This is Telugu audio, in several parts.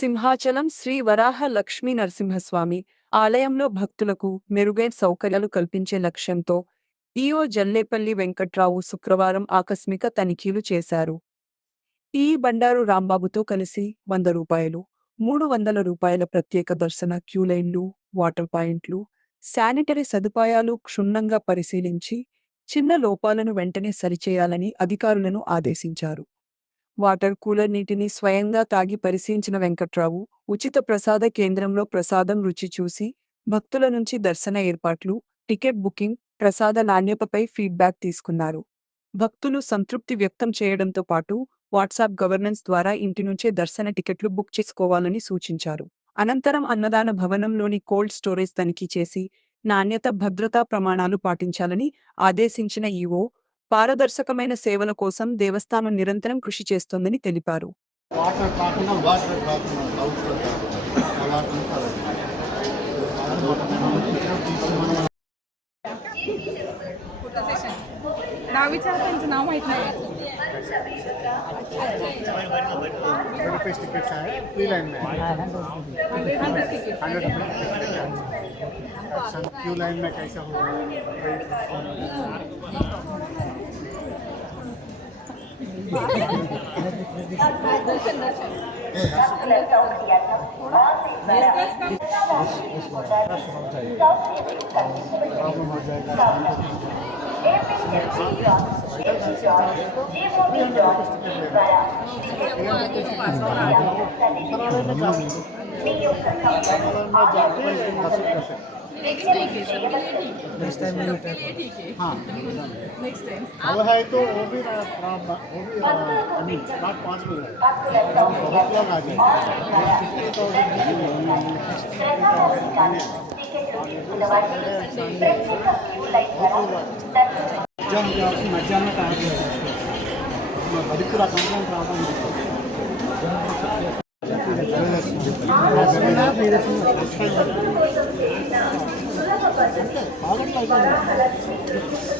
సింహాచలం శ్రీ వరాహ లక్ష్మీ నరసింహస్వామి ఆలయంలో భక్తులకు మెరుగైన సౌకర్యాలు కల్పించే లక్ష్యంతో ఈఓ జల్లేపల్లి వెంకట్రావు శుక్రవారం ఆకస్మిక తనిఖీలు చేశారు. ఈ బండారు రాంబాబుతో కలిసి రూ. 100, రూ. 300 ప్రత్యేక దర్శన క్యూలైన్లు, వాటర్ పాయింట్లు, శానిటరీ సదుపాయాలు క్షుణ్ణంగా పరిశీలించి చిన్న లోపాలను వెంటనే సరిచేయాలని అధికారులను ఆదేశించారు. వాటర్ కూలర్ నీటిని స్వయంగా తాగి పరిశీలించిన వెంకట్రావు ఉచిత ప్రసాద కేంద్రంలో ప్రసాదం రుచి చూసి భక్తుల నుంచి దర్శన ఏర్పాట్లు, టికెట్ బుకింగ్, ప్రసాద నాణ్యతపై ఫీడ్బ్యాక్ తీసుకున్నారు. భక్తులు సంతృప్తి వ్యక్తం చేయడంతో పాటు వాట్సాప్ గవర్నెన్స్ ద్వారా ఇంటి నుంచే దర్శన టికెట్లు బుక్ చేసుకోవాలని సూచించారు. అనంతరం అన్నదాన భవనంలోని కోల్డ్ స్టోరేజ్ తనిఖీ చేసి నాణ్యత, భద్రతా ప్రమాణాలు పాటించాలని ఆదేశించిన ఈవో పారదర్శకమైన సేవల కోసం దేవస్థానం నిరంతరం కృషి చేస్తోందని తెలిపారు. टिकट्स है फ्री लाइन में 100 क्यू लाइन में कैसा होगा? प्रॉब्लम हो जाएगा। नेक्स्ट टाइम हाँ अब है तो वो भी नॉट पॉसिबल है। बहुत लोग आ जाए మధ్యాహ్నం బడి కూడా కంప్లైంట్ రావడం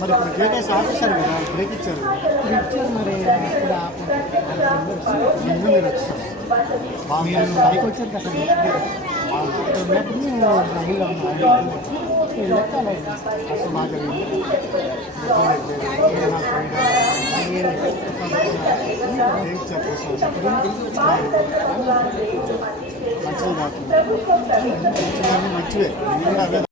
మరి ఇప్పుడు గేట్ వేసి ఆపేశారు కదా, బ్రేక్ ఇచ్చారు మరి మీరు వచ్చారు పైకి వచ్చారు కదా మంచిది మంచివే.